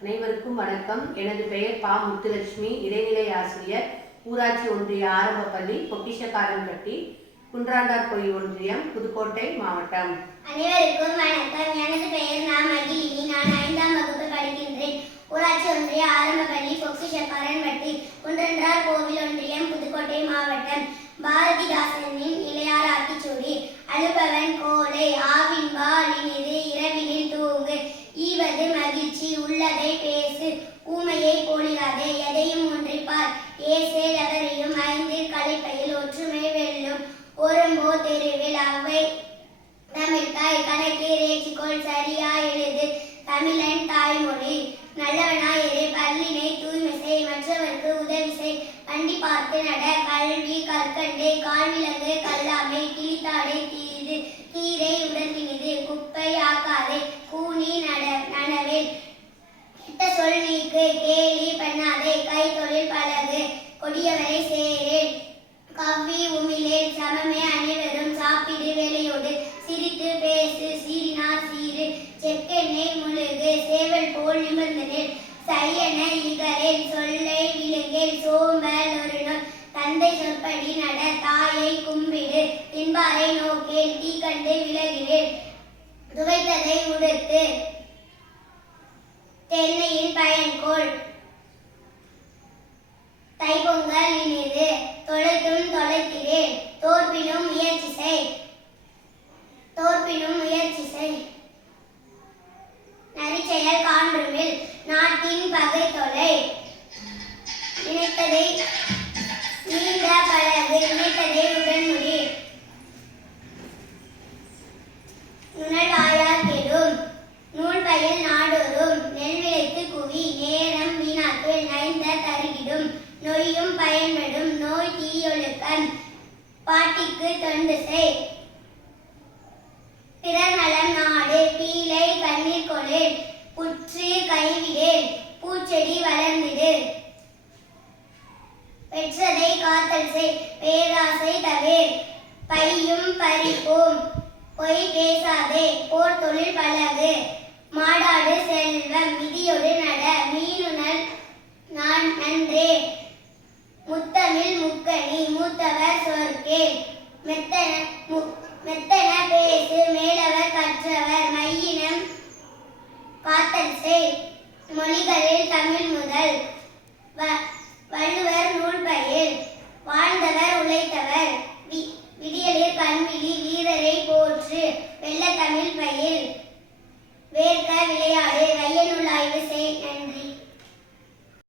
அனைவருக்கும் வணக்கம். எனது பெயர் பா. முத்துலட்சுமி, இடைநிலை ஆசிரியர், ஊராட்சி ஒன்றிய ஆரம்ப பள்ளி, பொக்கிஷக்காரன்பட்டி, குன்றாண்டார்கோயில் ஒன்றியம், புதுக்கோட்டை மாவட்டம். அனைவருக்கும் வணக்கம். எனது பெயர் நா. மகிழினி. நான் 5ஆம் வகுப்பு படிக்கின்றேன். ஊராட்சி ஒன்றிய ஆரம்ப பள்ளி, பொக்கிஷக்காரன்பட்டி, குன்றன்றார்கோவில் ஒன்றியம், புதுக்கோட்டை மாவட்டம். பாரதிதாசனின் இளையார் ஆத்திச்சூடி. அழுபவன் கோலை ஆவின்பால் இனிது இரவினில் தூங்கு ஈவது மகிழ்ச்சி உள்ளதை பேசு ஊமையை போலிராதே எதையும் ஒன்றிப்பார் ஏசேல் எவரையும் ஐந்தில் கலைப்பையில் ஒற்றுமை வெல்லும் ஒரும்போ தெருவில் அவ்வை தமிழ்தாய் கணக்கே ரேச்சிக்கோள் சரியா எழுது தமிழன் தாய்மொழி நல்லவனாயிரு பல்லினை தூய்மை செய் மற்றவர்க்கு உதவி செய் வண்டி பார்த்து நட கல்வி கற்கண்டு கால்விலங்கு கல்லாமை கிளித்தாடை தீது கீரை உடன்பினிது குப்பை ஆக்காதே கூனி நனவே கெட்ட சொல் நீக்கு கேலி பண்ணாதே கை தொழில் பழகு கொடியவரை சேரு கவ்வி உமிழேல் சமமே அனைவரும் சாப்பிடு வேலையோடு சிரித்து பேசு சீரினார் சீரு செக்கெண்ணெய் முழுகு சேவல் போல் நிமிர்ந்தனேல் சையன இகரேல் சொல்லை விழுங்கேல் சோம்பல் ஒரு நோய் தந்தை சொற்படி நட தாயை கும்பிடு தின்பாரை நோக்கேல் தீ கண்டு விலகிறேன் துவைத்ததை உடுத்து தென்னையின் பயன்கோள் தைப்பொங்கல் இனிது தொலைத்தும் தொலைக்கிறேன் தோற்பினும் முயற்சி செய் நரிச்செயல் காண்றுமில் நாட்டின் பகை தொலை நினைத்ததை நீண்ட பழகு நினைத்ததை உடன்முடி நுணல்வாயார் கெடும் நூல் பயில் நாடோறும் நெல் விளைத்து குவி நேரம் வீணாக்கு நைந்த தருகிடும் நொய்யும் பயன்படும் நோய் தீயொழுக்கன் பாட்டிக்கு தொண்டு செய் பிறர் நலம் நாடு பீலை கண்ணீர் கொளிர் புற்று கைவிடேல் பூச்செடி வளர்ந்திடு பெற்றதை காத்தல் செய் பேராசை தவிர் பையும் பறிப்போம் பொய் பேசாதே போர் தொழில் பழகு மாடாடு செல்வம் மிதியொடு நட மீனுணல் நான் நன்றே முத்தமிழ் முக்கணி மூத்தவர் சொற்கே மெத்தன பேசு மேலவர் கற்றவர் மையினம் காத்தல் செய் மொழிகளில் தமிழ் முதல் வள்ளுவர் நூல் பயில் வாழ்ந்தவர் உழைத்தவர் விடியலில் கண்விழி